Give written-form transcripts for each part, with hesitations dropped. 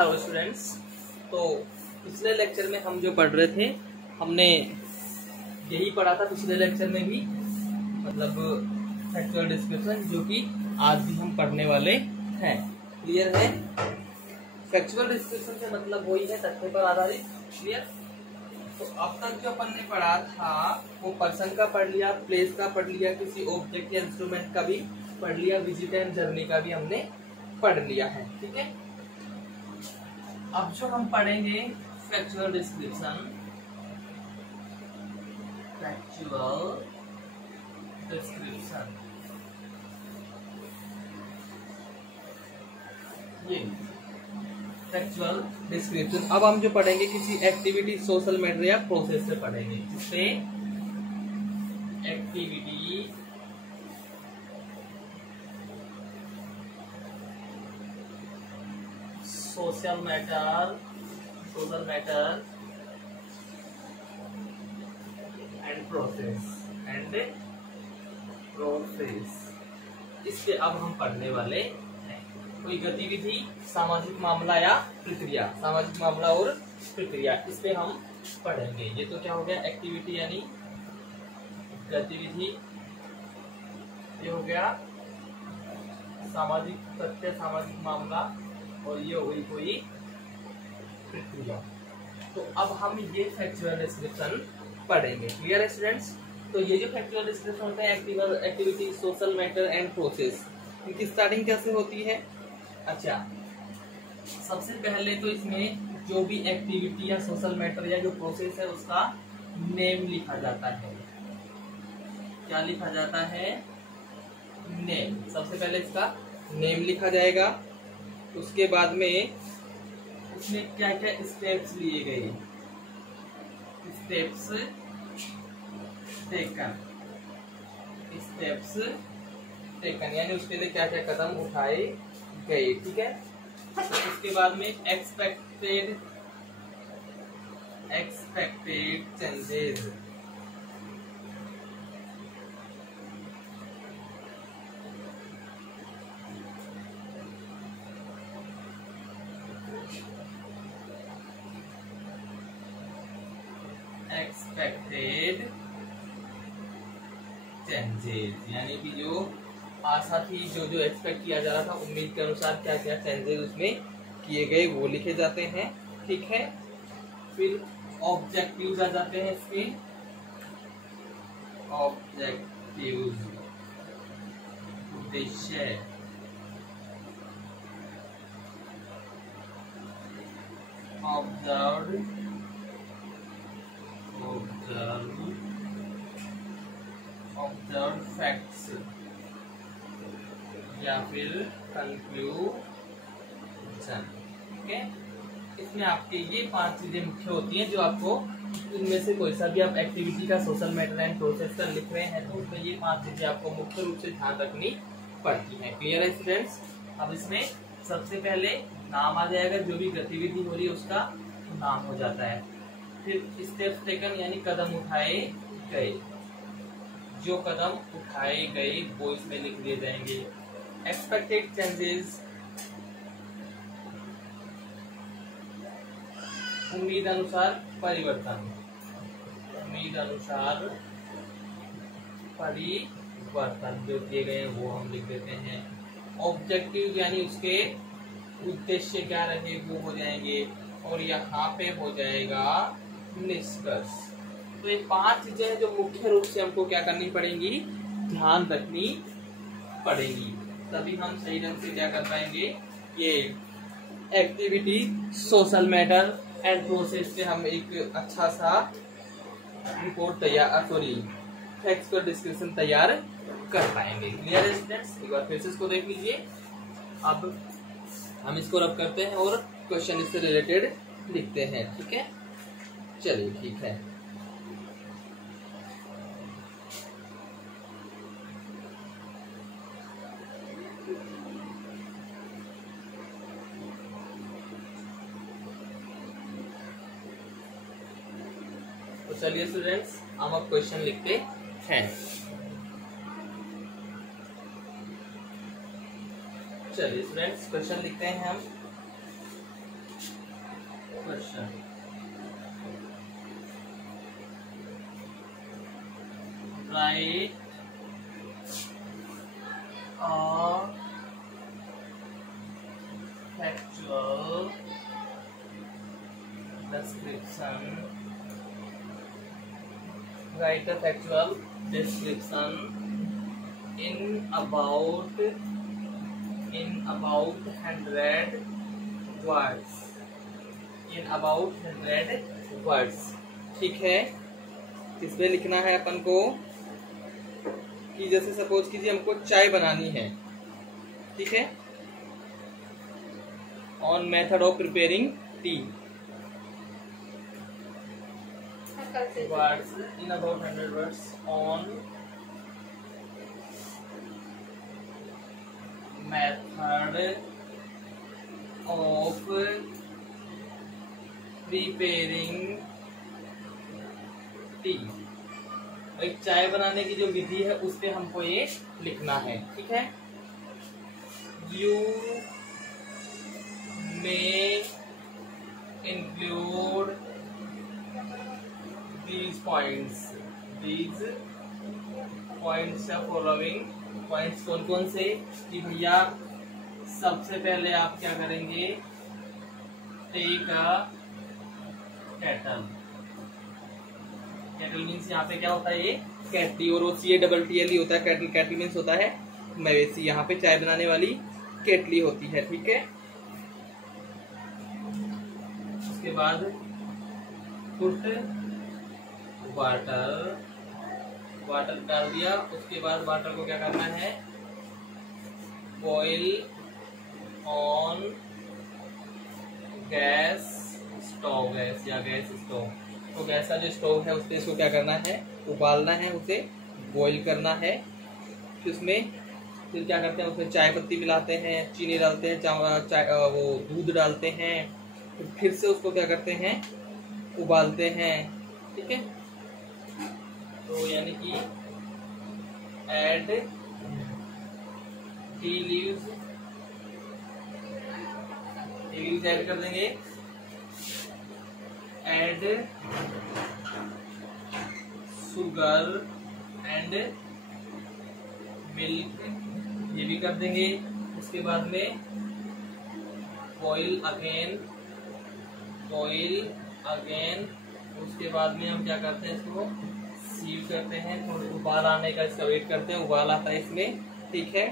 Hello students. तो पिछले lecture में हम जो पढ़ रहे थे, हमने यही पढ़ा था पिछले लेक्चर में भी, मतलब फैक्चुअल डिस्क्रिप्शन, जो कि आज भी हम पढ़ने वाले हैं। क्लियर है? फैक्चुअल डिस्क्रिप्शन से मतलब वही है तथ्य पर आधारित। क्लियर? तो अब तक जो अपन ने पढ़ा था वो पर्सन का पढ़ लिया, प्लेस का पढ़ लिया, किसी ऑब्जेक्ट या इंस्ट्रूमेंट का भी पढ़ लिया, विजिट एंड जर्नी का भी हमने पढ़ लिया है। ठीक है, अब जो हम पढ़ेंगे फैक्चुअल डिस्क्रिप्शन, फैक्चुअल डिस्क्रिप्शन ये फैक्चुअल डिस्क्रिप्शन। अब हम जो पढ़ेंगे किसी एक्टिविटी, सोशल मैटर या प्रोसेस से पढ़ेंगे, जिससे activity, social matter and process इस पे अब हम पढ़ने वाले हैं। कोई गतिविधि, सामाजिक मामला या प्रक्रिया, सामाजिक मामला और प्रक्रिया, इस पे हम पढ़ेंगे। ये तो क्या हो गया, एक्टिविटी यानी गतिविधि, ये हो गया सामाजिक तथ्य, सामाजिक मामला, और ये हो गई कोई प्रक्रिया। तो अब हम ये फैक्चुअल डिस्क्रिप्शन पढ़ेंगे। क्लियर है स्टूडेंट्स? तो ये जो फैक्चुअल डिस्क्रिप्शन होता है, activity, social matter and process, इनकी स्टार्टिंग कैसे होती है? अच्छा, सबसे पहले तो इसमें जो भी एक्टिविटी या सोशल मैटर या जो प्रोसेस है उसका नेम लिखा जाता है। क्या लिखा जाता है? नेम। सबसे पहले इसका नेम लिखा जाएगा। उसके बाद में उसमें क्या क्या स्टेप्स लिए गए, स्टेप्स टेकन यानी उसके लिए क्या क्या कदम उठाए गए। ठीक है, तो उसके बाद में एक्सपेक्टेड चेंजेस, यानी कि जो आशा थी, जो एक्सपेक्ट किया जा रहा था, उम्मीद के अनुसार क्या क्या चेंजेस उसमें किए गए वो लिखे जाते हैं। ठीक है, फिर ऑब्जेक्टिव्स आ जाते हैं इसमें, ऑब्जेक्टिव्स उद्देश्य, ऑब्जर्व्ड फैक्ट्स या फिर कंक्लूजन। ठीक है, इसमें आपके ये 5 चीजें मुख्य होती हैं, जो आपको इनमें से कोई सा भी आप एक्टिविटी का, सोशल मैटर एंड प्रोसेस का लिख रहे हैं तो उसमें ये 5 चीजें आपको मुख्य रूप से ध्यान रखनी पड़ती हैं। क्लियर है स्टूडेंट्स? अब इसमें सबसे पहले नाम आ जाएगा, जो भी गतिविधि हो रही है उसका नाम हो जाता है। फिर स्टेप्स टेकन यानी कदम उठाए गए, जो कदम उठाए गए वो इसमें लिख दिए जाएंगे। एक्सपेक्टेड चेंजेस, उम्मीद अनुसार परिवर्तन, जो किए गए हैं वो हम लिख देते हैं। ऑब्जेक्टिव यानी उसके उद्देश्य क्या रहे वो हो जाएंगे, और यहाँ पे हो जाएगा निष्कर्ष। तो ये 5 चीजें हैं जो मुख्य रूप से हमको क्या करनी पड़ेंगी, ध्यान रखनी पड़ेंगी, तभी हम सही ढंग से क्या कर पाएंगे, ये activity, social matter and process से हम एक अच्छा सा रिपोर्ट फैक्चुअल डिस्क्रिप्शन तैयार कर पाएंगे। क्लियर है स्टूडेंट्स? एक बार फिर से इसको देख लीजिए। अब हम इसको रब करते हैं और क्वेश्चन इससे रिलेटेड लिखते हैं। ठीक है, चलिए ठीक है। तो चलिए स्टूडेंट्स, हम अब क्वेश्चन लिखते हैं। चलिए स्टूडेंट्स, क्वेश्चन लिखते हैं हम। Question. Right factual description. Write a factual description in about 100 words. In about 100 words. ठीक है, इसमें लिखना है अपन को कि जैसे सपोज कीजिए हमको चाय बनानी है, ठीक है, on method of preparing T. Words in about 100 words on method of preparing T. एक चाय बनाने की जो विधि है उस पे हमको ये लिखना है, ठीक है। You may include these points are following points। कौन कौन से कि भैया सबसे पहले आप क्या करेंगे, take a kettle. Kettle means यहाँ पे क्या होता है, ये केटली, और वो CATTLE होता है। केटल, केटल मीन्स होता है मवेशी, यहाँ पे चाय बनाने वाली केटली होती है, ठीक है। उसके बाद पुट वाटर डाल दिया। उसके बाद वाटर को क्या करना है, boil on gas stove, gas या गैस स्टोव। तो गैस का जो स्टोव है उस पर इसको क्या करना है, उबालना है, उसे बॉईल करना है। फिर उसमें फिर क्या करते हैं, उसमें चाय पत्ती मिलाते हैं, चीनी डालते हैं, चाय वो दूध डालते हैं, फिर से उसको क्या करते हैं, उबालते हैं, ठीक है। तो यानी कि ऐड टी लीव्स ऐड कर देंगे, ऐड शुगर एंड मिल्क, ये भी कर देंगे। उसके बाद में बॉईल अगेन। उसके बाद में हम क्या करते हैं, इसको सीव करते हैं, थोड़ा उबाल आने का इसका वेट करते हैं, उबाल आता है इसमें, ठीक है।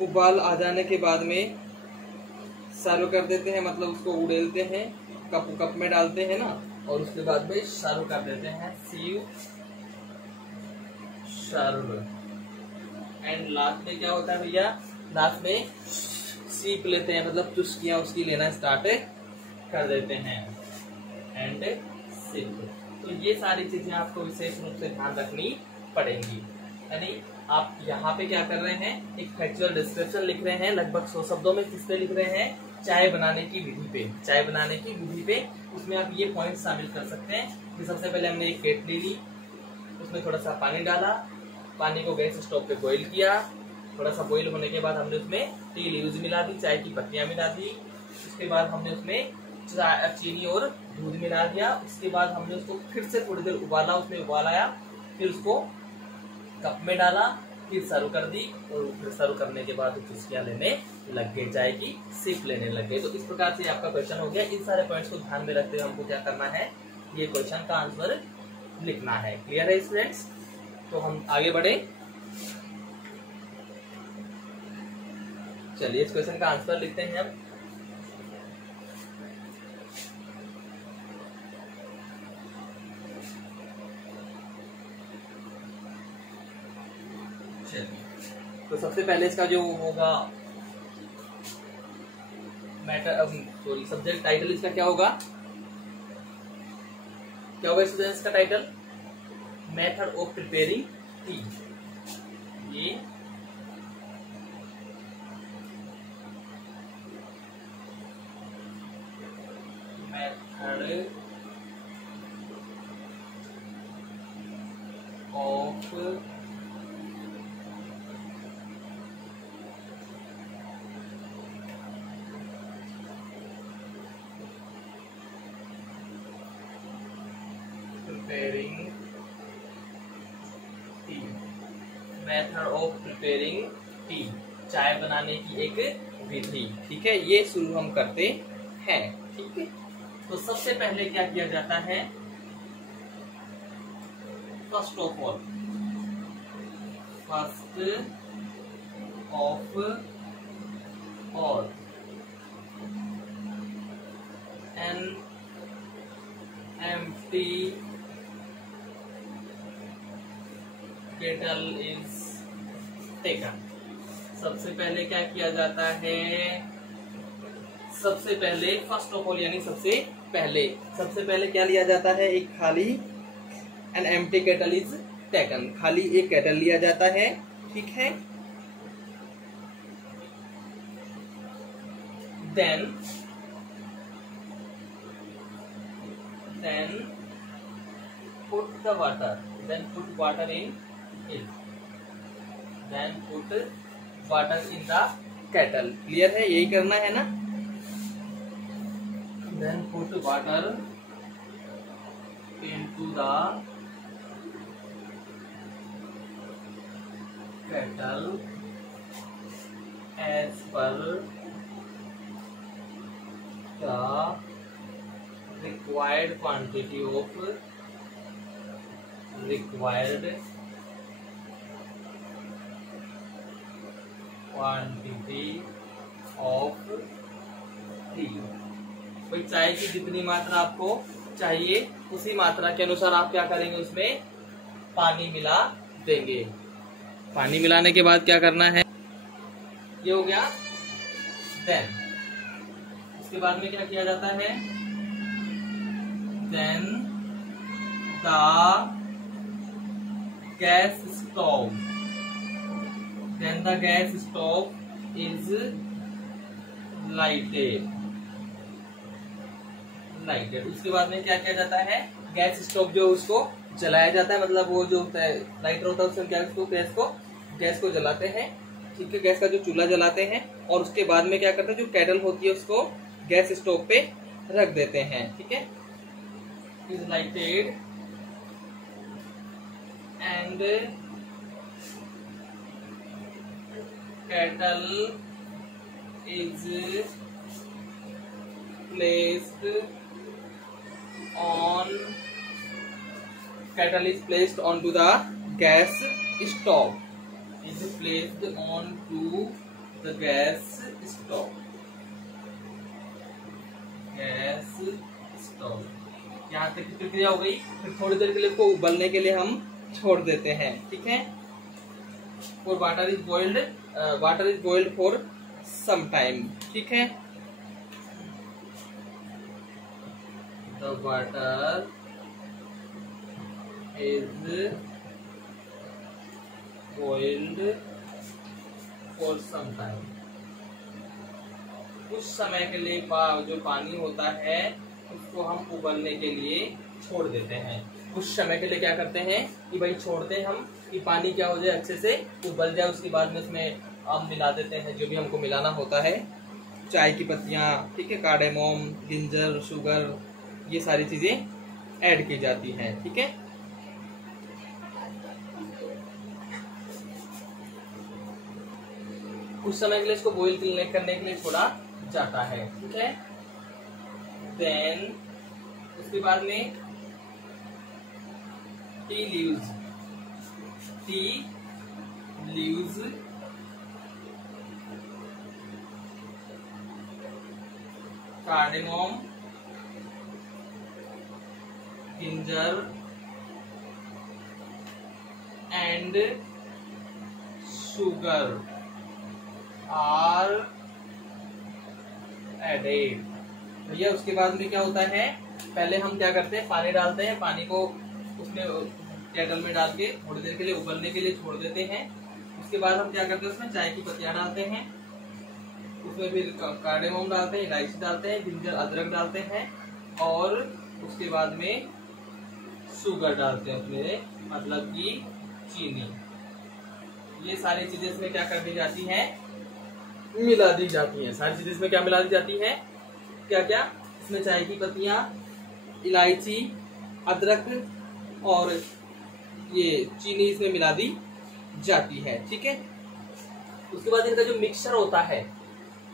उबाल आ जाने के बाद में सर्व कर देते हैं, मतलब उसको उड़ेलते हैं, कप में डालते हैं ना, और उसके बाद में सर्व कर देते हैं, सीव सर्व। एंड लास्ट में क्या होता है भैया, लास्ट में सीप लेते हैं, मतलब चुस्कियां उसकी लेना स्टार्ट कर देते हैं, एंड सिप। तो ये सारी चीजें आपको विशेष रूप से ध्यान रखनी पड़ेंगी। यानी आप यहाँ पे क्या कर रहे हैं, एक फैक्चुअल डिस्क्रिप्शन लिख रहे हैं, लगभग 100 शब्दों में। किस पे लिख रहे हैं, चाय बनाने की विधि पे, चाय बनाने की विधि पे। उसमें आप ये पॉइंट शामिल कर सकते हैं कि सबसे पहले हमने एक केटली ली, उसमें थोड़ा सा पानी डाला, पानी को गैस स्टोव पे बॉईल किया, थोड़ा सा बॉईल होने के बाद हमने उसमें टी लीव्स मिला दी, चाय की पत्तियां मिला दी। उसके बाद हमने उसमें चीनी और दूध मिला दिया। उसके बाद हमने उसको फिर से थोड़ी देर उबाला, उसमें उबालाया, फिर उसको कप में डाला, फिर सर्व कर दी, और फिर सर्व करने के बाद चुस्कियां लेने लग गए, चाय की सिप लेने लग गए। तो इस प्रकार से आपका क्वेश्चन हो गया। इन सारे पॉइंट्स को ध्यान में रखते हुए हमको क्या करना है, ये क्वेश्चन का आंसर लिखना है। क्लियर है स्टूडेंट्स? तो हम आगे बढ़े, चलिए इस क्वेश्चन का आंसर लिखते हैं हम। तो सबसे पहले इसका जो होगा मैटर, सब्जेक्ट टाइटल इसका क्या होगा, क्या होगा स्टूडेंट्स का title, method of preparing tea. ये method of preparing tea, method of preparing tea, चाय बनाने की एक विधि। ठीक है, ये शुरू हम करते हैं। ठीक है, तो सबसे पहले क्या किया जाता है, first of all an empty kettle is taken। सबसे पहले क्या किया जाता है, सबसे पहले फर्स्ट ऑफ ऑल यानी सबसे पहले क्या लिया जाता है, एक खाली an empty kettle is taken, खाली एक केटल लिया जाता है। ठीक है, then put water in it, kettle। Clear है, यही करना है ना। then put water into the kettle as per the required quantity of T. भाई चाय की जितनी मात्रा आपको चाहिए उसी मात्रा के अनुसार आप क्या करेंगे, उसमें पानी मिला देंगे। पानी मिलाने के बाद क्या करना है, ये हो गया। देन उसके बाद में क्या किया जाता है, then the gas stove is lighted. उसके बाद में क्या किया जाता है, गैस स्टोव जो उसको जलाया जाता है, मतलब वो जो लाइटर होता है उससे गैस को जलाते हैं। ठीक है, गैस का जो चूल्हा जलाते हैं और उसके बाद में क्या करते हैं, जो केटल होती है उसको गैस स्टोव पे रख देते हैं। ठीक है, is lighted and kettle is placed onto the gas stove। यहाँ तक की प्रक्रिया हो गई। फिर थोड़ी देर के लिए इसको उबलने के लिए हम छोड़ देते हैं। ठीक है, और water is boiled for some time. ठीक है, the water is boiled for some time. कुछ समय के लिए जो पानी होता है उसको हम उबलने के लिए छोड़ देते हैं। कुछ समय के लिए क्या करते हैं कि भाई छोड़ते हैं हम कि पानी क्या हो जाए, अच्छे से उबल जाए। उसके बाद में उसमें हम मिला देते हैं जो भी हमको मिलाना होता है, चाय की पत्तियां, ठीक है, कार्डेमोम, जिंजर, शुगर, ये सारी चीजें ऐड की जाती हैं। ठीक है, कुछ समय के लिए इसको बॉईल करने के लिए छोड़ा जाता है। ठीक है, देन उसके बाद में tea leaves cardamom, ginger and sugar are added। भैया उसके बाद में क्या होता है, पहले हम क्या करते हैं, पानी डालते हैं, पानी को उसमें केटल में डाल के थोड़ी देर के लिए उबलने के लिए छोड़ देते हैं। उसके बाद हम क्या करते हैं, उसमें चाय की पत्तियां डालते हैं, उसमें फिर कार्डेमोम डालते हैं, इलायची डालते हैं, जिंजर, अदरक डालते हैं और उसके बाद में शुगर डालते हैं, उसमें मतलब कि चीनी। ये सारी चीजें इसमें क्या कर दी जाती हैं, मिला दी जाती हैं। सारी चीजें इसमें क्या मिला दी जाती हैं, क्या क्या, इसमें चाय की पत्तियां, इलायची, अदरक, और ये चीनी इसमें मिला दी जाती है। ठीक है, उसके बाद इनका जो मिक्सचर होता है,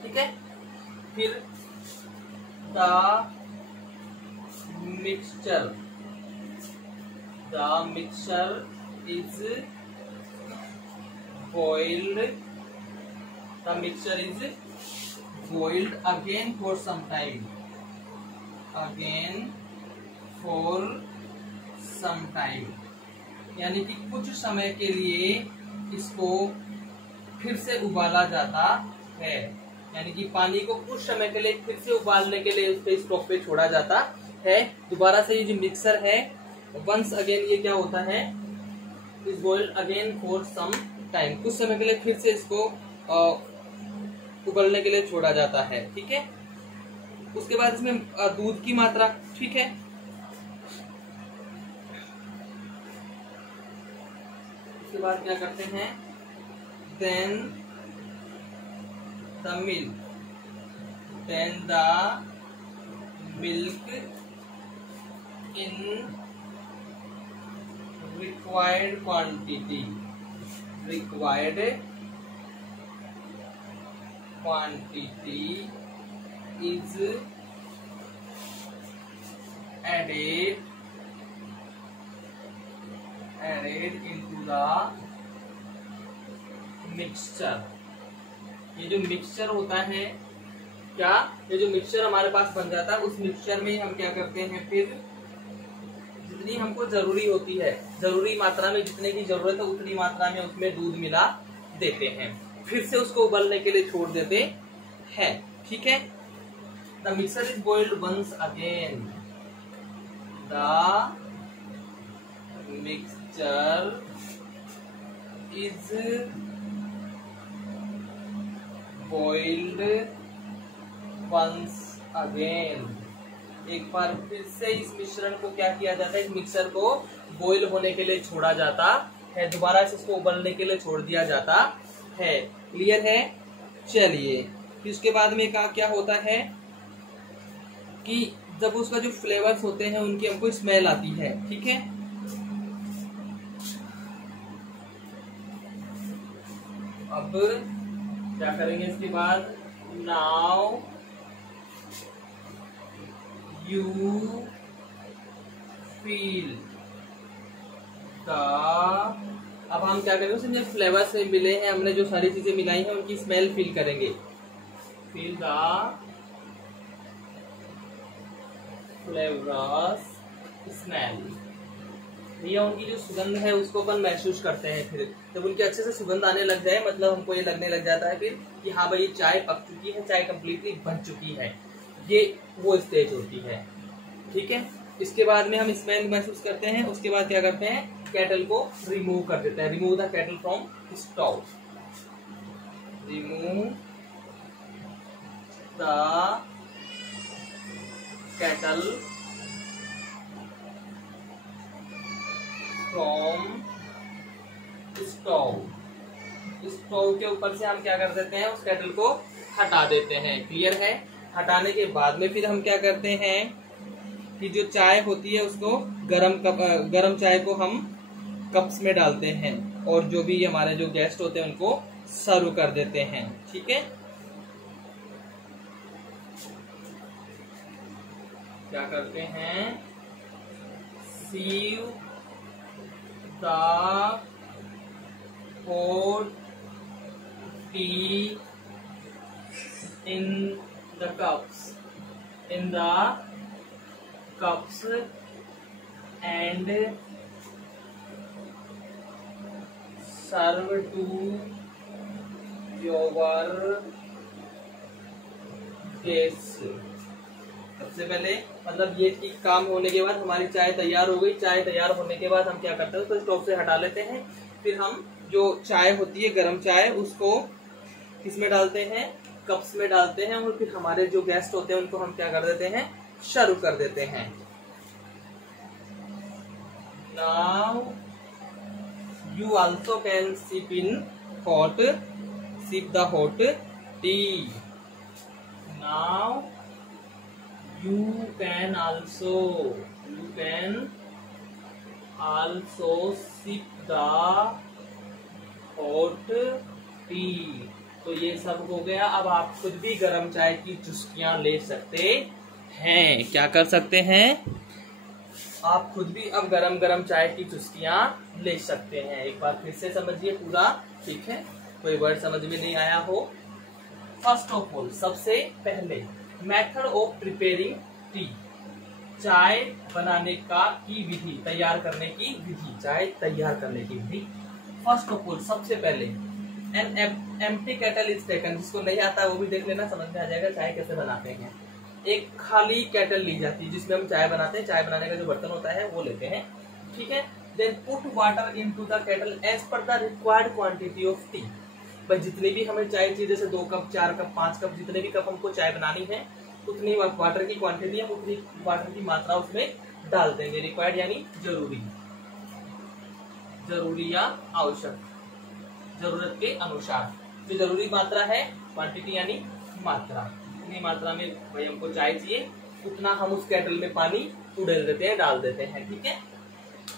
ठीक है, फिर the mixture is boiled, the mixture is boiled again for some time, यानी कि कुछ समय के लिए इसको फिर से उबाला जाता है, यानी कि पानी को कुछ समय के लिए फिर से उबालने के लिए उसके स्टोव पे छोड़ा जाता है। दोबारा से ये जो मिक्सर है, वंस अगेन ये क्या होता है, is boiled again for some time, कुछ समय के लिए फिर से इसको उबलने के लिए छोड़ा जाता है। ठीक है, उसके बाद इसमें दूध की मात्रा, ठीक है, उसके बाद क्या करते हैं, then the milk in required quantity is added into the mixture। ये जो मिक्सचर होता है, क्या ये जो मिक्सचर हमारे पास बन जाता है, उस मिक्सचर में हम क्या करते हैं, फिर जितनी हमको जरूरी होती है, जरूरी मात्रा में जितने की जरूरत है उतनी मात्रा में उसमें दूध मिला देते हैं, फिर से उसको उबलने के लिए छोड़ देते हैं। ठीक है, the mixer is boiled once again, the mixture is boiled once again, एक बार फिर से इस मिश्रण को क्या किया जाता है, इस मिक्सर को बॉईल होने के लिए छोड़ा जाता है, दोबारा से इसको उबलने के लिए छोड़ दिया जाता है। क्लियर है? चलिए, फिर उसके बाद में क्या होता है कि जब उसका जो फ्लेवर्स होते हैं उनकी हमको स्मेल आती है। ठीक है, अब क्या करेंगे इसके बाद, नाउ you feel the, अब हम क्या करेंगे, उसमें फ्लेवर से मिले हैं, हमने जो सारी चीजें मिलाई हैं उनकी स्मेल फील करेंगे। फील द फ्लेवर्स स्मेल, भैया उनकी जो सुगंध है उसको अपन महसूस करते हैं। फिर जब उनकी अच्छे से सुगंध आने लग जाए, मतलब हमको ये लगने लग जाता है फिर कि हाँ भाई चाय पक चुकी है, चाय कंप्लीटली बन चुकी है, ये वो स्टेज होती है। ठीक है, इसके बाद में हम स्मेल महसूस करते हैं, उसके बाद क्या करते हैं, केटल को रिमूव कर देते हैं। Remove the kettle from stove, remove the kettle from stove, stove के ऊपर से हम क्या कर देते हैं, उस केटल को हटा देते हैं। क्लियर है? हटाने के बाद में फिर हम क्या करते हैं कि जो चाय होती है उसको गरम चाय को हम कप्स में डालते हैं और जो भी हमारे जो गेस्ट होते हैं उनको सर्व कर देते हैं। ठीक है, क्या करते हैं, sieve the hot tea in the cups and serve to your guests। सबसे पहले मतलब ये ठीक काम होने के बाद हमारी चाय तैयार हो गई। चाय तैयार होने के बाद हम क्या करते हैं, उसको स्टोव से हटा लेते हैं। फिर हम जो चाय होती है गरम चाय, उसको किसमें डालते हैं, कप्स में डालते हैं और फिर हमारे जो गेस्ट होते हैं उनको हम क्या कर देते हैं, सर्व कर देते हैं। Now you also can sip the hot tea. Now you can also sip the hot tea। तो ये सब हो गया। अब आप खुद भी गर्म चाय की चुस्कियां ले सकते हैं। क्या कर सकते हैं? आप खुद भी अब गरम गरम चाय की चुस्कियां ले सकते हैं। एक बार फिर से समझिए पूरा, ठीक है? कोई वर्ड समझ में नहीं आया हो। फर्स्ट ऑफ ऑल, सबसे पहले मेथड ऑफ प्रिपेयरिंग टी, चाय बनाने की विधि, तैयार करने की विधि, चाय तैयार करने की विधि। फर्स्ट ऑफ ऑल, सबसे पहले an empty kettle is taken. जिसको नहीं आता वो भी देख लेना, समझ में आ जाएगा चाय कैसे बनाते हैं। एक खाली केटल ली जाती है जिसमें हम चाय बनाते हैं। चाय बनाने का जो बर्तन होता है वो लेते हैं, ठीक है? Then put water into the kettle as per the required quantity of tea. भाई जितनी भी हमें चाय चाहिए, जैसे 2 कप, 4 कप, 5 कप, जितने भी कप हमको चाय बनानी है, उतनी वाटर की क्वांटिटी, हम उतनी वाटर की मात्रा उसमें डाल देंगे। रिक्वायर्ड यानी जरूरी, जरूरी या आवश्यक, जरूरत के अनुसार। जो जरूरी मात्रा है, क्वांटिटी यानी मात्रा, जितनी मात्रा में भाई हमको चाय चाहिए उतना हम उस केटल में पानी उड़ेल देते हैं, डाल देते हैं, ठीक है?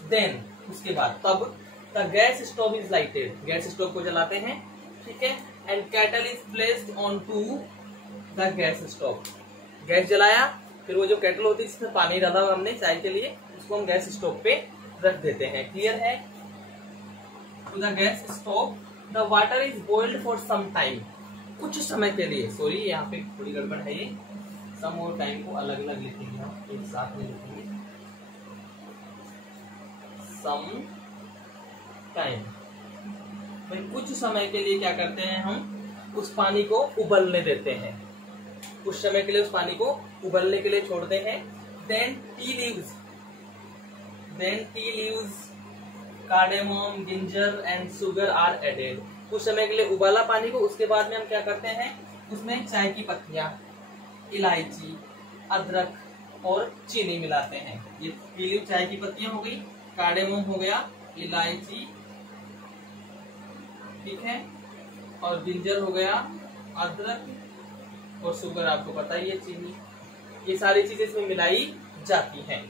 देन उसके बाद तब the gas stove is lighted. Gas stove को जलाते हैं, ठीक है? And kettle is placed on to the gas stove. Gas जलाया, फिर वो जो केटल होती है जिसमें पानी डाला हुआ हमने चाय के लिए, उसको हम गैस स्टोव पे रख देते हैं। क्लियर है? To the gas stove the water is boiled for some time. कुछ समय के लिए, सॉरी यहाँ पे थोड़ी गड़बड़ है, ये सम और टाइम को अलग अलग लिखेंगे हम, एक साथ में लिखेंगे। सम टाइम, भाई कुछ समय के लिए क्या करते हैं, हम उस पानी को उबलने देते हैं। कुछ समय के लिए उस पानी को उबलने के लिए छोड़ते हैं। Then tea leaves, cardamom, ginger and sugar are added. कुछ समय के लिए उबाला पानी को, उसके बाद में हम क्या करते हैं, उसमें चाय की पत्तियां, इलायची, अदरक और चीनी मिलाते हैं। ये टी लीव चाय की पत्तियां हो गई, कार्डेमम हो गया, इलायची, ठीक है, और जिंजर हो गया, अदरक और शुगर, आपको पता ही है चीनी। ये सारी चीजें इसमें मिलाई जाती हैं।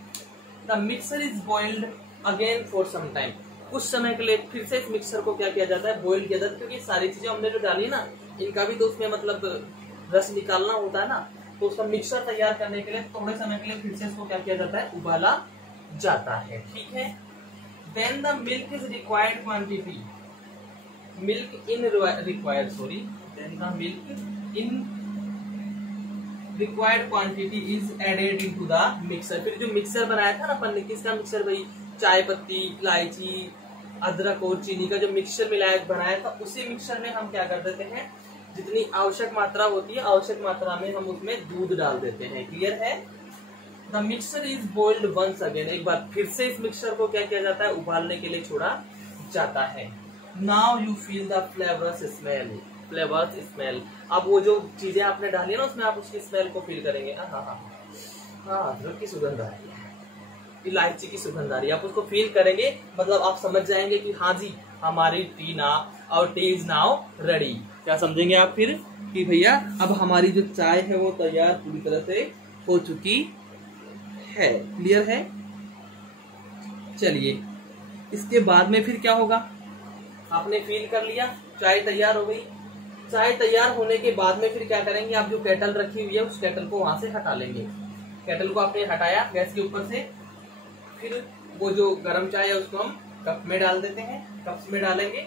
The mixer is boiled again for some time. कुछ समय के लिए फिर से इस मिक्सर को क्या किया जाता है, बॉइल किया जाता है, क्योंकि सारी चीजें हमने जो डाली ना, इनका भी तो उसमें मतलब रस निकालना होता है ना, तो उसका मिक्सर तैयार करने के लिए थोड़े समय के लिए फिर से इसको क्या किया जाता है, उबाला जाता है, ठीक है? Then the milk is required quantity, milk in required, sorry, then the milk in required quantity is added into the mixer. फिर जो मिक्सर बनाया था ना अपन ने, किसका मिक्सर भाई, चाय पत्ती, इलायची, अदरक और चीनी का जो मिक्सचर मिलाया बनाया था, उसी मिक्सचर में हम क्या कर देते हैं, जितनी आवश्यक मात्रा होती है, आवश्यक मात्रा में हम उसमें दूध डाल देते हैं। क्लियर है? The mixture is boiled once again. एक बार फिर से इस मिक्सचर को क्या किया जाता है, उबालने के लिए छोड़ा जाता है। Now you feel the flavours smell. अब वो जो चीजें आपने डाली है ना, उसमें आप उसकी स्मेल को फील करेंगे। हाँ, अदरक की सुगंध आ रही है, इलायची की सुगंध आ रही है, आप उसको फील करेंगे, मतलब आप समझ जाएंगे कि हाँ जी, हमारी टी इज नाउ रेडी। क्या समझेंगे आप फिर कि भैया अब हमारी जो चाय है वो तैयार पूरी तरह से हो चुकी है। क्लियर है? चलिए, इसके बाद में फिर क्या होगा, आपने फील कर लिया, चाय तैयार हो गई। चाय तैयार होने के बाद में फिर क्या करेंगे, आप जो केटल रखी हुई है उस केटल को वहां से हटा लेंगे। केटल को आपने हटाया गैस के ऊपर से, फिर वो जो गर्म चाय है उसको हम कप में डाल देते हैं, कप्स में डालेंगे,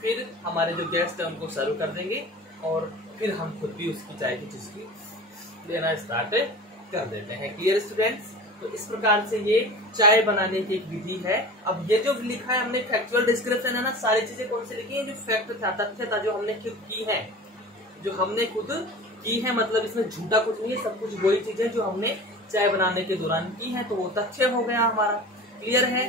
फिर हमारे जो गेस्ट है उनको सर्व कर देंगे, और फिर हम खुद भी उसकी चाय की चुस्की लेना स्टार्ट कर देते हैं। Clear students? तो इस प्रकार से ये चाय बनाने की एक विधि है। अब ये जो लिखा है हमने फैक्चुअल डिस्क्रिप्शन है ना, सारी चीजें कौन सी लिखी है, जो फैक्ट था, तथ्य था, जो हमने खुद की है, मतलब इसमें झूठा कुछ नहीं है, सब कुछ वही चीजें जो हमने चाय बनाने के दौरान की है, तो वो तथ्य हो गया हमारा। क्लियर है?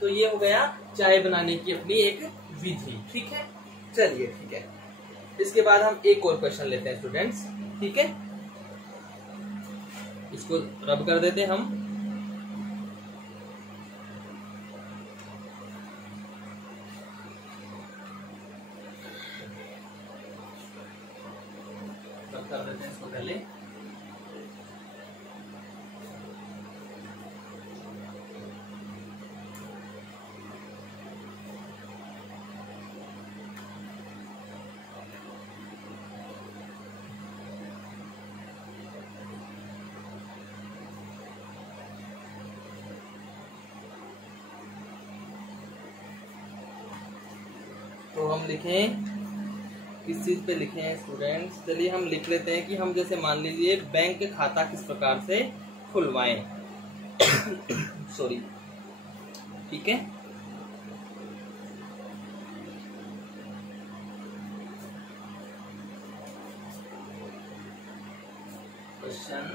तो ये हो गया चाय बनाने की अपनी एक विधि, ठीक है? चलिए, ठीक है, इसके बाद हम एक और क्वेश्चन लेते हैं स्टूडेंट्स, ठीक है? इसको रब कर देते हैं हम। रब कर देते हैं इसको पहले। हम लिखें किस चीज पे लिखें स्टूडेंट्स? चलिए हम लिख लेते हैं कि हम जैसे मान लीजिए बैंक खाता किस प्रकार से खुलवाएं। सॉरी, ठीक है। Question,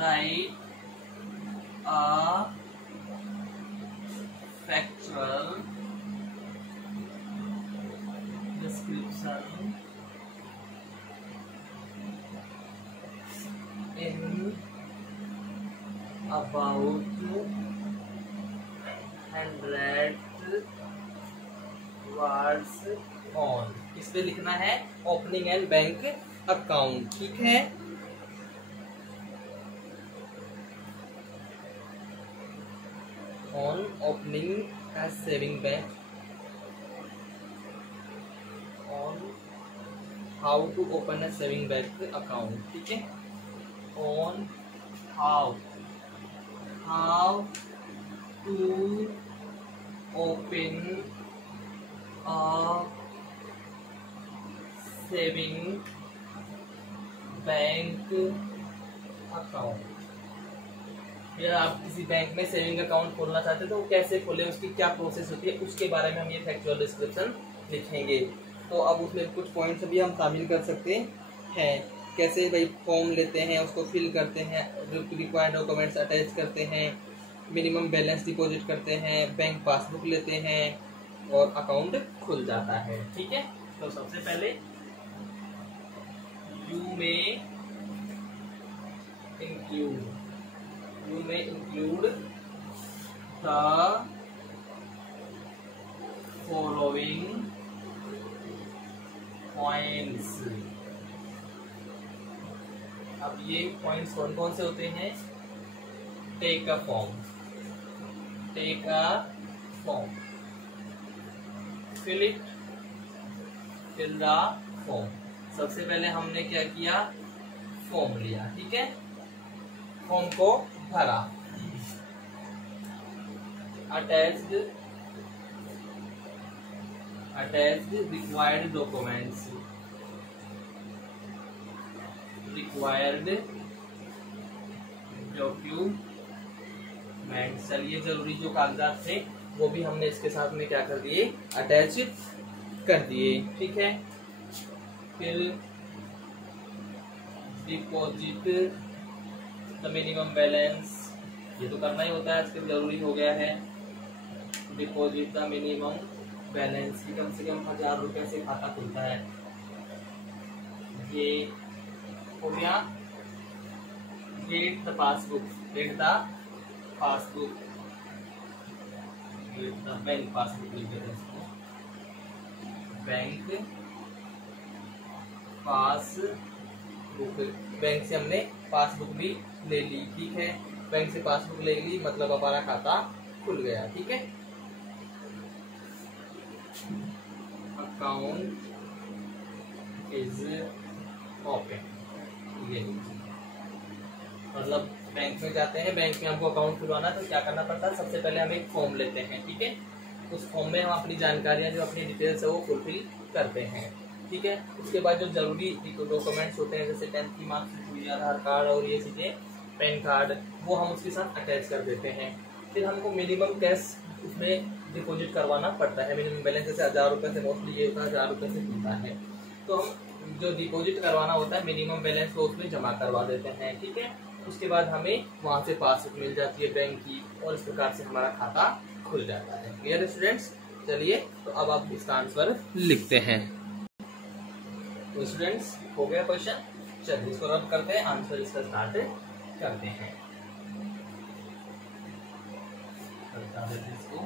right a factual description in about 100 words on। इस पे लिखना है ओपनिंग एंड बैंक अकाउंट, ठीक है। On opening a saving bank, on how to open a saving bank account, ठीक है। On how to open a saving bank account। या आप किसी बैंक में सेविंग अकाउंट खोलना चाहते हैं तो कैसे खोलें, उसकी क्या प्रोसेस होती है, उसके बारे में हम ये फैक्चुअल डिस्क्रिप्शन लिखेंगे। तो अब उसमें कुछ पॉइंट्स भी हम शामिल कर सकते हैं। कैसे भाई फॉर्म लेते हैं, उसको फिल करते हैं, रिक्वायर्ड डॉक्यूमेंट्स अटैच करते हैं, मिनिमम बैलेंस डिपॉजिट करते हैं, बैंक पासबुक लेते हैं और अकाउंट खुल जाता है, ठीक है। तो सबसे पहले यू में include the following points। अब ये पॉइंट्स कौन कौन से होते हैं? Take a form, fill the form. सबसे पहले हमने क्या किया, फॉर्म लिया, ठीक है, फॉर्म को भरा। अटैच्ड रिक्वायर्ड डॉक्यूमेंट्स, चलिए जरूरी जो कागजात थे वो भी हमने इसके साथ में क्या कर दिए, अटैच कर दिए, ठीक है। फिर डिपॉजिट द मिनिमम बैलेंस, ये तो करना ही होता है, इसके जरूरी हो गया है। डिपॉजिट द मिनिमम बैलेंस, कम से कम 1000 रुपए से खाता खुलता है, ये हो गया। Get the passbook, bank passbook लिख देते हैं इसको, बैंक पासबुक, बैंक से हमने पासबुक भी ले ली, ठीक है। बैंक से पासबुक ले ली मतलब हमारा खाता खुल गया, ठीक है। अकाउंट इज ओपन, ये मतलब बैंक में जाते हैं, बैंक में हमको अकाउंट खुलवाना तो क्या करना पड़ता है, सबसे पहले हम एक फॉर्म लेते हैं, ठीक है। उस फॉर्म में हम अपनी जानकारियां जो अपनी डिटेल्स है वो फुलफिल करते हैं, ठीक है। उसके बाद जो जरूरी डॉक्यूमेंट्स होते हैं जैसे 10th की मार्कशीट, आधार कार्ड और ये चीजें, पैन कार्ड, वो हम उसके साथ अटैच कर देते हैं। फिर हमको मिनिमम कैश उसमें डिपॉजिट करवाना पड़ता है, मिनिमम बैलेंस जैसे 1000 रुपये से मोस्टली ये होता है, 1000 रुपये से खुलता है, तो हम जो डिपॉजिट करवाना होता है मिनिमम बैलेंस वो उसमें जमा करवा देते हैं, ठीक है। उसके बाद हमें वहाँ से पासबुक मिल जाती है बैंक की और इस प्रकार से हमारा खाता खुल जाता है। Clear students? चलिए तो अब आप इसका आंसर लिखते हैं। तो स्टूडेंट्स हो गया क्वेश्चन, चलिए इसको रब करते हैं, आंसर इसका स्टार्ट करते हैं। बता देते हैं इसको,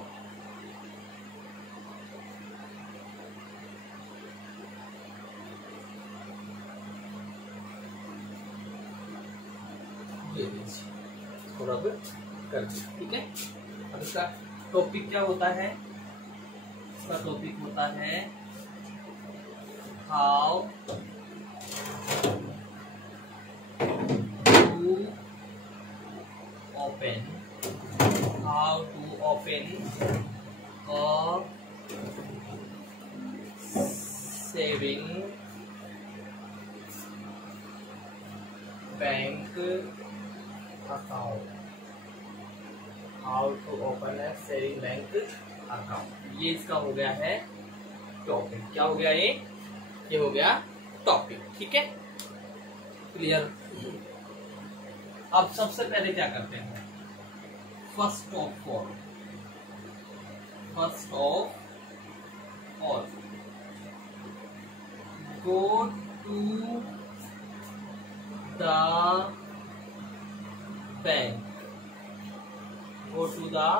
ये इसको रब कर दिया, ठीक है। अब इसका टॉपिक क्या होता है, इसका टॉपिक होता है how to open saving bank account, how to open a saving bank account. ये इसका हो गया है टॉपिक। क्या हो गया ये हो गया टॉपिक। ठीक है, क्लियर। अब सबसे पहले क्या करते हैं, first of all go to the bank, go to the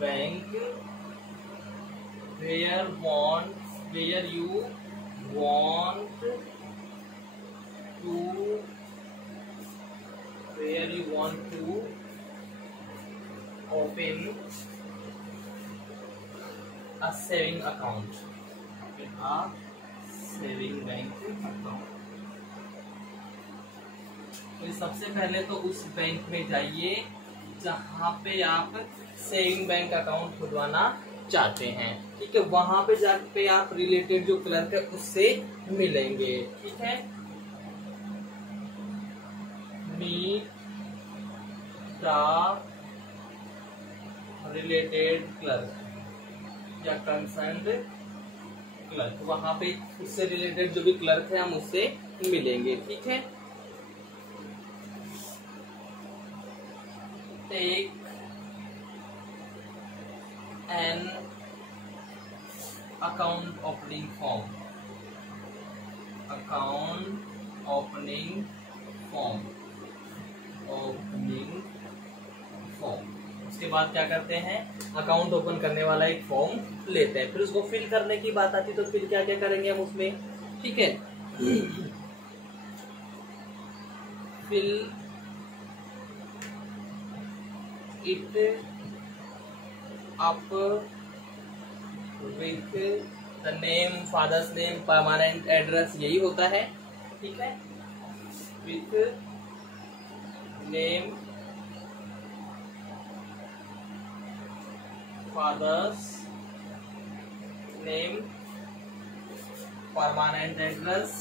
bank where you want to open a saving account, a saving bank account। तो सबसे पहले तो उस बैंक में जाइए जहाँ पे आप सेविंग बैंक अकाउंट खुलवाना चाहते हैं। ठीक है, वहां पे जाके आप रिलेटेड जो क्लर्क है उससे मिलेंगे। ठीक है, मीट द रिलेटेड क्लर्क या कंसर्न्ड क्लर्क, वहां पे उससे रिलेटेड जो भी क्लर्क है हम उससे मिलेंगे। ठीक है, take an account opening form, उसके बाद क्या करते हैं, अकाउंट ओपन करने वाला एक फॉर्म लेते हैं। फिर उसको फिल करने की बात आती है, तो फिर क्या क्या करेंगे हम उसमें। ठीक है, fill it up with the name, father's name, permanent address, यही होता है। ठीक है, with name, father's name, permanent address,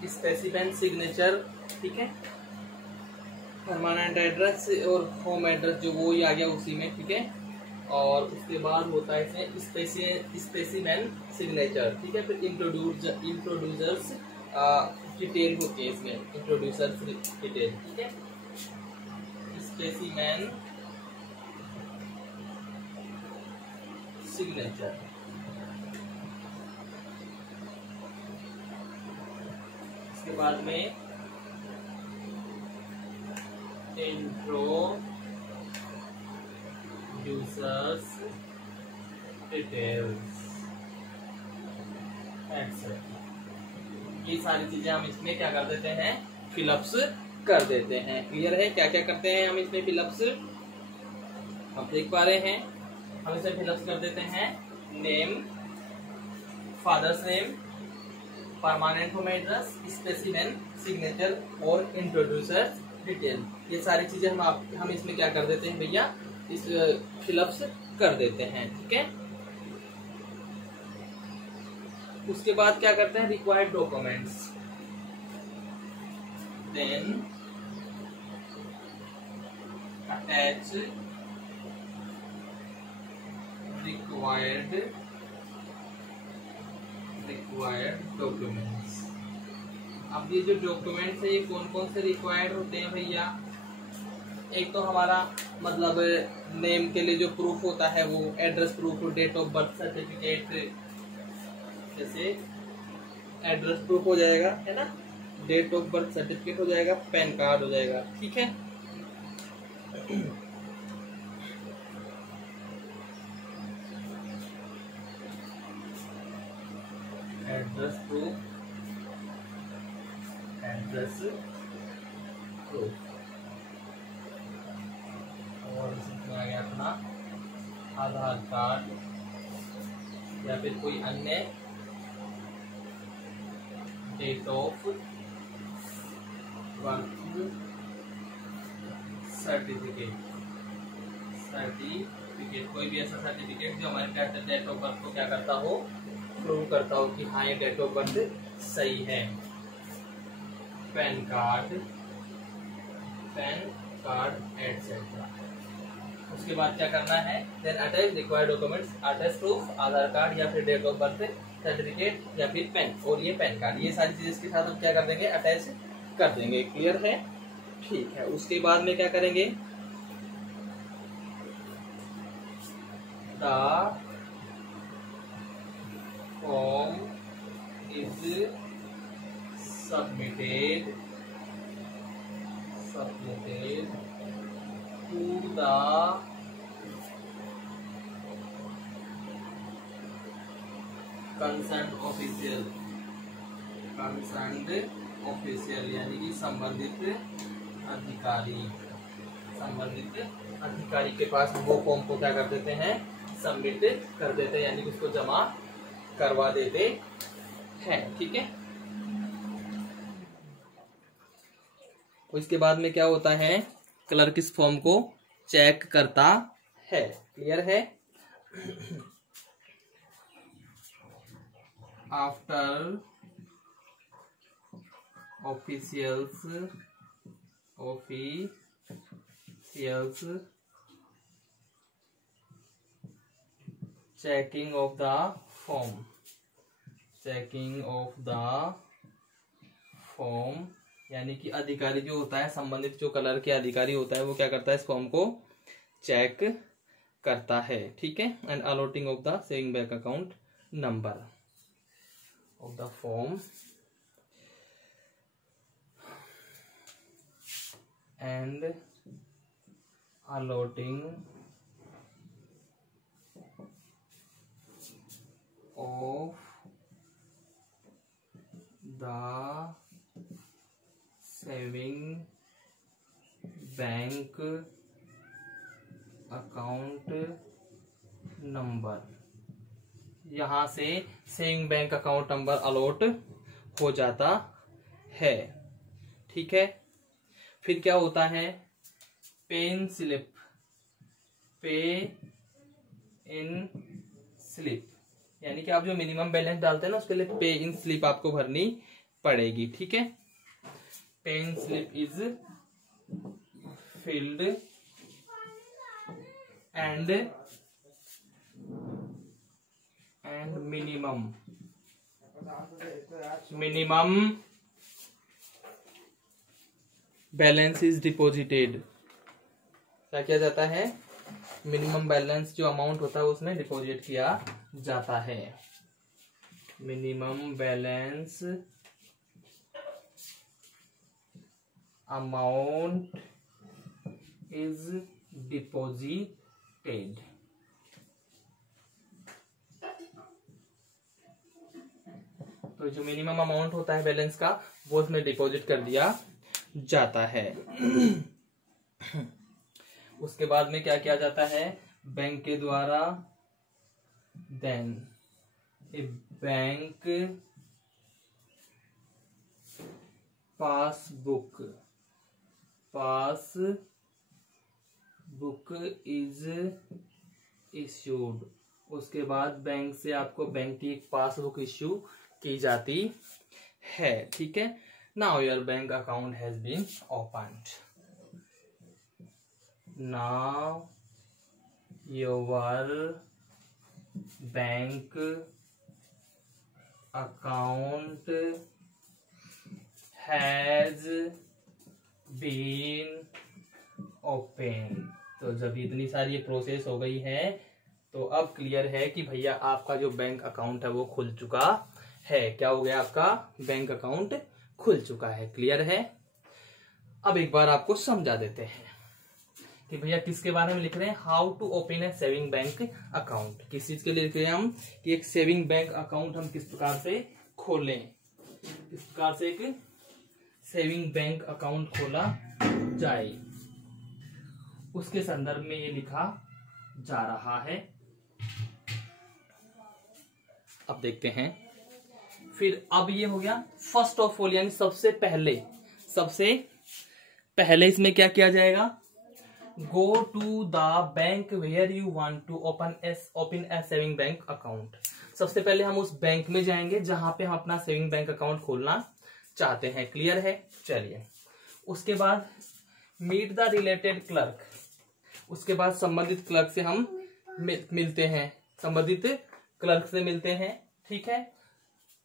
specific signature. ठीक है, परमानेंट एड्रेस और होम एड्रेस जो वो ही आ गया उसी में। ठीक है, और उसके बाद होता है इसमें स्पेसिमेन सिग्नेचर। ठीक है, फिर इंट्रोड्यूसर्स डिटेल होती है इसमें, इंट्रोड्यूसर्स डिटेल। ठीक है, स्पेसिमेन सिग्नेचर। के बाद में इंट्रोड्यूसर्स डिटेल्स, ये सारी चीजें हम इसमें क्या कर देते हैं, फिलअप्स कर देते हैं। क्लियर है, क्या क्या करते हैं हम इसमें फिलअप्स, हम देख पा रहे हैं। हम इसमें फिलअप्स कर देते हैं name, father's name, permanent home address, specimen signature और इंट्रोड्यूसर डिटेल। ये सारी चीजें हम इसमें क्या कर देते हैं भैया, इस फिलअप्स कर देते हैं। ठीक है, उसके बाद क्या करते हैं, required documents, then attach required documents. अब ये जो डॉक्यूमेंट्स है ये कौन कौन से रिक्वायर्ड होते हैं भैया, एक तो हमारा मतलब नेम के लिए जो प्रूफ होता है वो address proof, date of birth certificate, जैसे एड्रेस प्रूफ हो जाएगा है ना, डेट ऑफ बर्थ सर्टिफिकेट हो जाएगा, पैन कार्ड हो जाएगा। ठीक है, एड्रेस प्रूफ और इसमें आ गया अपना आधार कार्ड या फिर कोई अन्य डेट ऑफ बर्थ सर्टिफिकेट कोई भी ऐसा सर्टिफिकेट जो हमारे डेट ऑफ बर्थ को क्या करता हो, प्रूव करता हो कि हाँ ये डेट ऑफ बर्थ सही है। PAN card etcetera. उसके बाद क्या करना है, then attach required documents, attach proof, Aadhaar card या फिर डेट ऑफ बर्थ सर्टिफिकेट या फिर पेन और ये पैन कार्ड, ये सारी चीजें इसके साथ हम क्या कर देंगे, अटैच कर देंगे। क्लियर है, ठीक है। उसके बाद में क्या करेंगे, the form is submitted to the concerned official यानी कि संबंधित अधिकारी के पास वो फॉर्म को क्या कर देते हैं, सबमिट कर देते हैं, यानी कि उसको जमा करवा देते हैं। ठीक है। इसके बाद में क्या होता है, क्लर्क इस फॉर्म को चेक करता है। क्लियर है। After officials checking of the form यानी कि अधिकारी जो होता है, संबंधित जो कलर के अधिकारी होता है, वो क्या करता है, इस फॉर्म को चेक करता है। ठीक है। And allotting of the saving bank account number of the form and allotting of the saving bank account number, यहाँ से saving bank account number allot हो जाता है। ठीक है। फिर क्या होता है, पे इन स्लिप यानी कि आप जो मिनिमम बैलेंस डालते हैं ना, उसके लिए पे इन स्लिप आपको भरनी पड़ेगी। ठीक है। Pay in slip is filled and minimum balance is deposited. क्या किया जाता है, मिनिमम बैलेंस जो अमाउंट होता है उसमें डिपॉजिट किया जाता है। Minimum balance amount is deposited. तो जो मिनिमम अमाउंट होता है बैलेंस का, वो उसमें डिपॉजिट कर दिया जाता है। उसके बाद में क्या किया जाता है, बैंक के द्वारा then a bank passbook is issued. उसके बाद बैंक से आपको बैंक की एक पासबुक इश्यू की जाती है। ठीक है। Now your bank account has been opened. Now your bank account has been opened. तो जब इतनी सारी ये प्रोसेस हो गई है, तो अब क्लियर है कि भैया आपका जो बैंक अकाउंट है वो खुल चुका है। क्या हो गया, आपका बैंक अकाउंट खुल चुका है। क्लियर है। अब एक बार आपको समझा देते हैं कि भैया किसके बारे में लिख रहे हैं, how to open a saving bank account. किस चीज के लिए लिख रहे हैं हम, कि एक सेविंग बैंक अकाउंट हम किस प्रकार से खोलें, किस प्रकार से एक सेविंग बैंक अकाउंट खोला जाए, उसके संदर्भ में ये लिखा जा रहा है। अब देखते हैं। फिर अब ये हो गया फर्स्ट ऑफ ऑल, यानी सबसे पहले इसमें क्या किया जाएगा, go to the bank where you want to open a saving bank account. सबसे पहले हम उस बैंक में जाएंगे जहां पे हम अपना सेविंग बैंक अकाउंट खोलना चाहते हैं। क्लियर है? चलिए, उसके बाद मीट द रिलेटेड क्लर्क, उसके बाद संबंधित क्लर्क से हम मिलते हैं, संबंधित क्लर्क से मिलते हैं। ठीक है,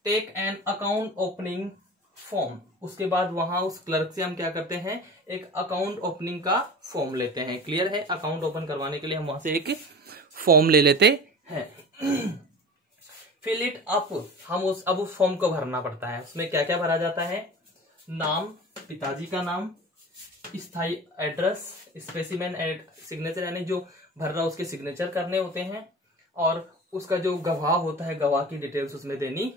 take an account opening form, उसके बाद वहां उस क्लर्क से हम क्या करते हैं, एक अकाउंट ओपनिंग का फॉर्म लेते हैं। क्लियर है? अकाउंट ओपन करवाने के लिए हम वहां से एक फॉर्म ले लेते हैं। फिल इट अप, हम अब उस फॉर्म को भरना पड़ता है। उसमें क्या क्या भरा जाता है, नाम, पिताजी का नाम, स्थायी एड्रेस, स्पेसिमेन एड सिग्नेचर, यानी जो भर रहा उसके सिग्नेचर करने होते हैं, और उसका जो गवाह होता है, गवाह की डिटेल्स उसमें देनी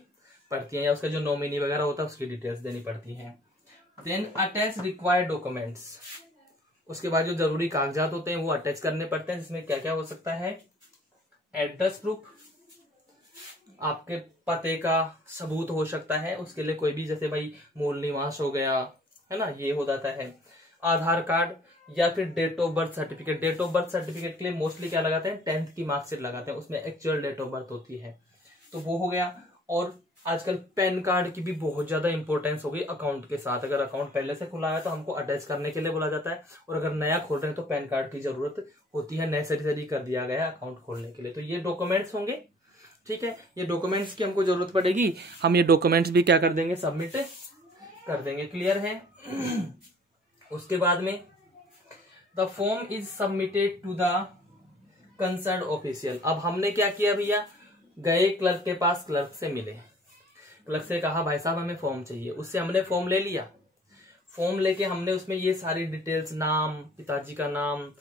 पड़ती है, या उसका जो नॉमिनी वगैरह होता है उसकी डिटेल्स देनी पड़ती है। देन अटैच रिक्वायर्ड डॉक्यूमेंट्स, उसके बाद जो जरूरी कागजात होते हैं वो अटैच करने पड़ते हैं, जिसमें क्या क्या हो सकता है, एड्रेस प्रूफ, आपके पते का सबूत हो सकता है, उसके लिए कोई भी, जैसे भाई मूल निवास हो गया, है ना, ये हो जाता है। आधार कार्ड या फिर date of birth certificate. Date of birth certificate के लिए मोस्टली क्या लगाते हैं, 10th की मार्कशीट लगाते हैं, उसमें एक्चुअल डेट ऑफ बर्थ होती है, तो वो हो गया। और आजकल पैन कार्ड की भी बहुत ज्यादा इंपॉर्टेंस हो गई अकाउंट के साथ। अगर अकाउंट पहले से खुला है तो हमको अटैच करने के लिए बोला जाता है, और अगर नया खोल रहे हैं तो पैन कार्ड की जरूरत होती है, नेसेसरी कर दिया गया है अकाउंट खोलने के लिए। तो ये डॉक्यूमेंट्स होंगे। ठीक है, ये डॉक्यूमेंट्स की हमको जरूरत पड़ेगी, हम ये डॉक्यूमेंट्स भी क्या कर देंगे, सबमिट कर देंगे। क्लियर है? उसके बाद में the form is submitted to the concern official. अब हमने क्या किया भैया, गए क्लर्क के पास, क्लर्क से मिले, क्लर्क से कहा भाई साहब हमें फॉर्म चाहिए, उससे हमने फॉर्म ले लिया। फॉर्म लेके हमने उसमें ये सारी डिटेल्स, नाम, पिताजी का नाम,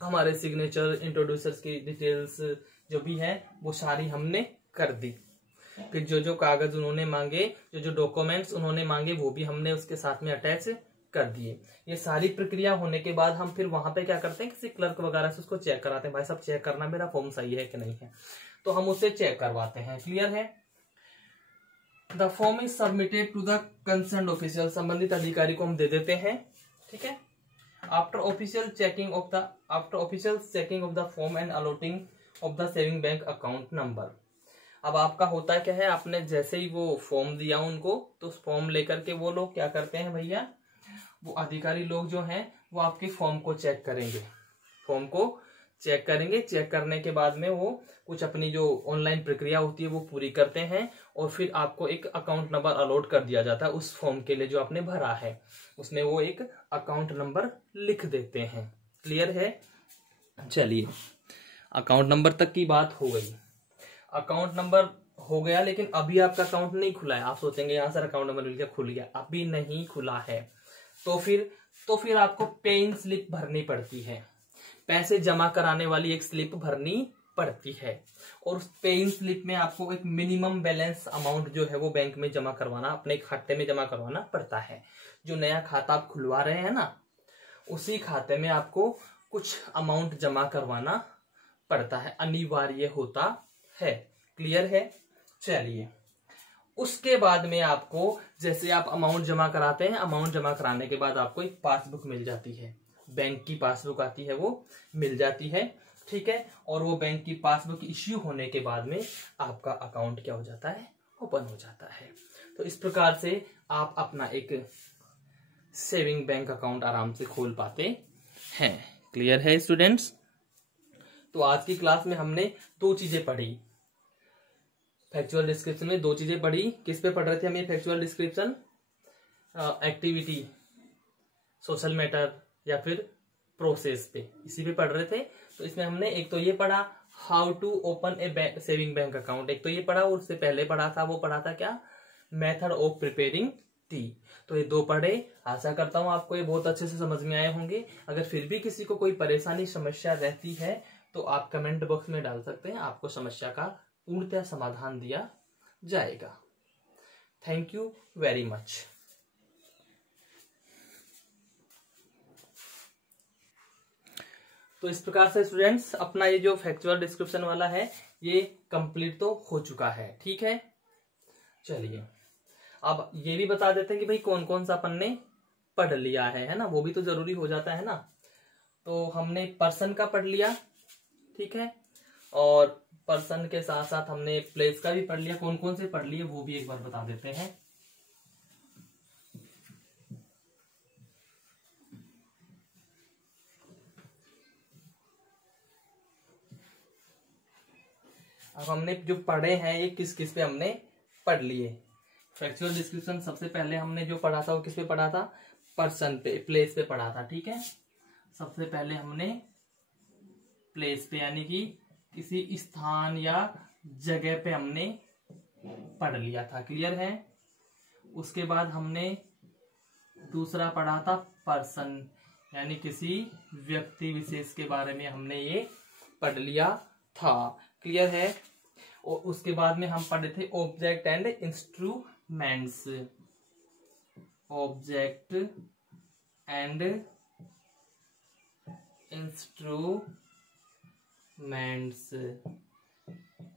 हमारे सिग्नेचर, इंट्रोड्यूसर्स की डिटेल्स जो भी है वो सारी हमने कर दी। फिर जो जो कागज उन्होंने मांगे, जो जो डॉक्यूमेंट्स उन्होंने मांगे, वो भी हमने उसके साथ में अटैच कर दिए। ये सारी प्रक्रिया होने के बाद हम फिर वहां पे क्या करते हैं, किसी क्लर्क वगैरह से उसको चेक कराते हैं, भाई साहब चेक करना मेरा फॉर्म सही है कि नहीं है, तो हम उससे चेक करवाते हैं। क्लियर है? The form is submitted to the concern official, संबंधित अधिकारी को हम दे देते हैं। ठीक है, after official checking of the form and allotting of the saving bank account number. अब आपका होता क्या है, आपने जैसे ही वो फॉर्म दिया उनको, तो उस फॉर्म लेकर के वो लोग क्या करते हैं भैया, वो अधिकारी लोग जो हैं वो आपके फॉर्म को चेक करेंगे, फॉर्म को चेक करेंगे। चेक करने के बाद में वो कुछ अपनी जो ऑनलाइन प्रक्रिया होती है वो पूरी करते हैं, और फिर आपको एक अकाउंट नंबर अलॉट कर दिया जाता है उस फॉर्म के लिए जो आपने भरा है, उसमें वो एक अकाउंट नंबर लिख देते हैं। क्लियर है? चलिए, अकाउंट नंबर तक की बात हो गई। अकाउंट नंबर हो गया, लेकिन अभी आपका अकाउंट नहीं खुला है। आप सोचेंगे यहाँ सर अकाउंट नंबर मिल गया, खुल गया, अभी नहीं खुला है। तो फिर आपको पेइंग स्लिप भरनी पड़ती है, पैसे जमा कराने वाली एक स्लिप भरनी पड़ती है, और उस पेइंग स्लिप में आपको एक मिनिमम बैलेंस अमाउंट जो है वो बैंक में जमा करवाना, अपने खाते में जमा करवाना पड़ता है। जो नया खाता आप खुलवा रहे हैं ना, उसी खाते में आपको कुछ अमाउंट जमा करवाना पड़ता है, अनिवार्य होता है। क्लियर है? चलिए, उसके बाद में आपको, जैसे आप अमाउंट जमा कराते हैं, अमाउंट जमा कराने के बाद आपको एक पासबुक मिल जाती है, बैंक की पासबुक आती है, वो मिल जाती है। ठीक है, और वो बैंक की पासबुक इश्यू होने के बाद में आपका अकाउंट क्या हो जाता है, ओपन हो जाता है। तो इस प्रकार से आप अपना एक सेविंग बैंक अकाउंट आराम से खोल पाते हैं। क्लियर है स्टूडेंट्स? तो आज की क्लास में हमने दो चीजें पढ़ी, फैक्चुअल डिस्क्रिप्शन में दो चीजें पढ़ी। किस पे पढ़ रहे थे हम ये factual description? Activity, social matter या फिर प्रोसेस पे, इसी पे पढ़ रहे थे। तो इसमें हमने एक तो ये पढ़ा how to open a saving bank account, एक तो ये पढ़ा, और उससे पहले पढ़ा था, वो पढ़ा था क्या, मेथड ऑफ प्रिपेयरिंग टी। तो ये दो पढ़े। आशा करता हूँ आपको ये बहुत अच्छे से समझ में आए होंगे। अगर फिर भी किसी को कोई परेशानी, समस्या रहती है तो आप कमेंट बॉक्स में डाल सकते हैं, आपको समस्या का पूर्णतः समाधान दिया जाएगा। Thank you very much. तो इस प्रकार से स्टूडेंट्स अपना ये जो फैक्चुअल डिस्क्रिप्शन वाला है ये कंप्लीट तो हो चुका है। ठीक है, चलिए अब ये भी बता देते हैं कि भाई कौन कौन सा अपन ने पढ़ लिया है ना, वो भी तो जरूरी हो जाता है ना। तो हमने पर्सन का पढ़ लिया, ठीक है, और पर्सन के साथ साथ हमने प्लेस का भी पढ़ लिया। कौन कौन से पढ़ लिए वो भी एक बार बता देते हैं। अब हमने जो पढ़े हैं ये किस किस पे हमने पढ़ लिए। फैक्चुअल डिस्क्रिप्शन सबसे पहले हमने जो पढ़ा था वो किस पे पढ़ा था, पर्सन पे, प्लेस पे पढ़ा था, ठीक है। सबसे पहले हमने प्लेस पे यानी कि किसी स्थान या जगह पे हमने पढ़ लिया था, क्लियर है। उसके बाद हमने दूसरा पढ़ा था पर्सन, यानी किसी व्यक्ति विशेष के बारे में हमने ये पढ़ लिया था, क्लियर है। और उसके बाद में हम पढ़े थे object and instruments, object and instruments,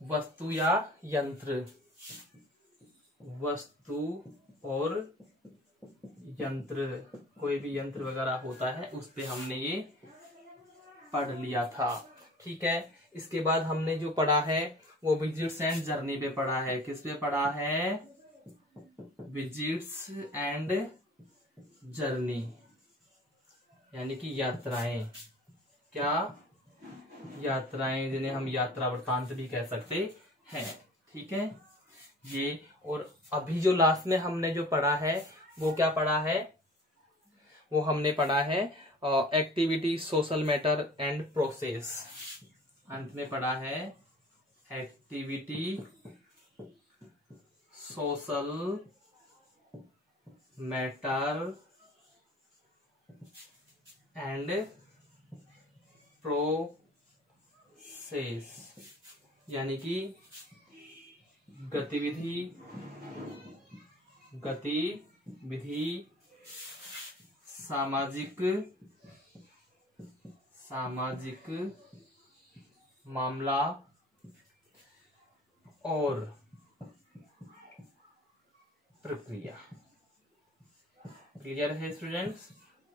वस्तु या यंत्र, वस्तु और यंत्र, कोई भी यंत्र वगैरह होता है उस पे हमने ये पढ़ लिया था, ठीक है। इसके बाद हमने जो पढ़ा है वो विजिट्स एंड जर्नी पे पढ़ा है। किस पे पढ़ा है, विजिट्स एंड जर्नी, यानी कि यात्राएं, क्या, यात्राएं, जिन्हें हम यात्रा वृत्तांत भी कह सकते हैं, ठीक है ये। और अभी जो लास्ट में हमने जो पढ़ा है वो क्या पढ़ा है, वो हमने पढ़ा है activity, social matter and process. अंत में पढ़ा है activity, social matter and process, यानी कि गतिविधि, सामाजिक मामला और प्रक्रिया, क्लियर है स्टूडेंट्स।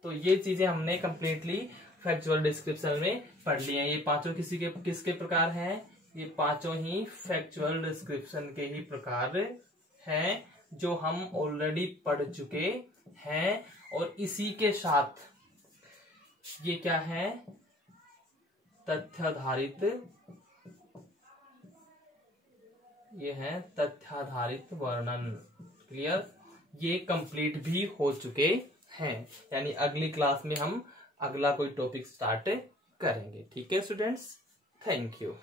तो ये चीजें हमने कंप्लीटली फैक्चुअल डिस्क्रिप्शन में पढ़ ली हैं। ये पांचों किसके प्रकार हैं, ये पांचों ही फैक्चुअल डिस्क्रिप्शन के ही प्रकार हैं जो हम ऑलरेडी पढ़ चुके हैं। और इसी के साथ ये क्या है, तथ्याधारित, ये है तथ्याधारित वर्णन, क्लियर, ये कंप्लीट भी हो चुके हैं। यानी अगली क्लास में हम अगला कोई टॉपिक स्टार्ट करेंगे, ठीक है स्टूडेंट्स। Thank you.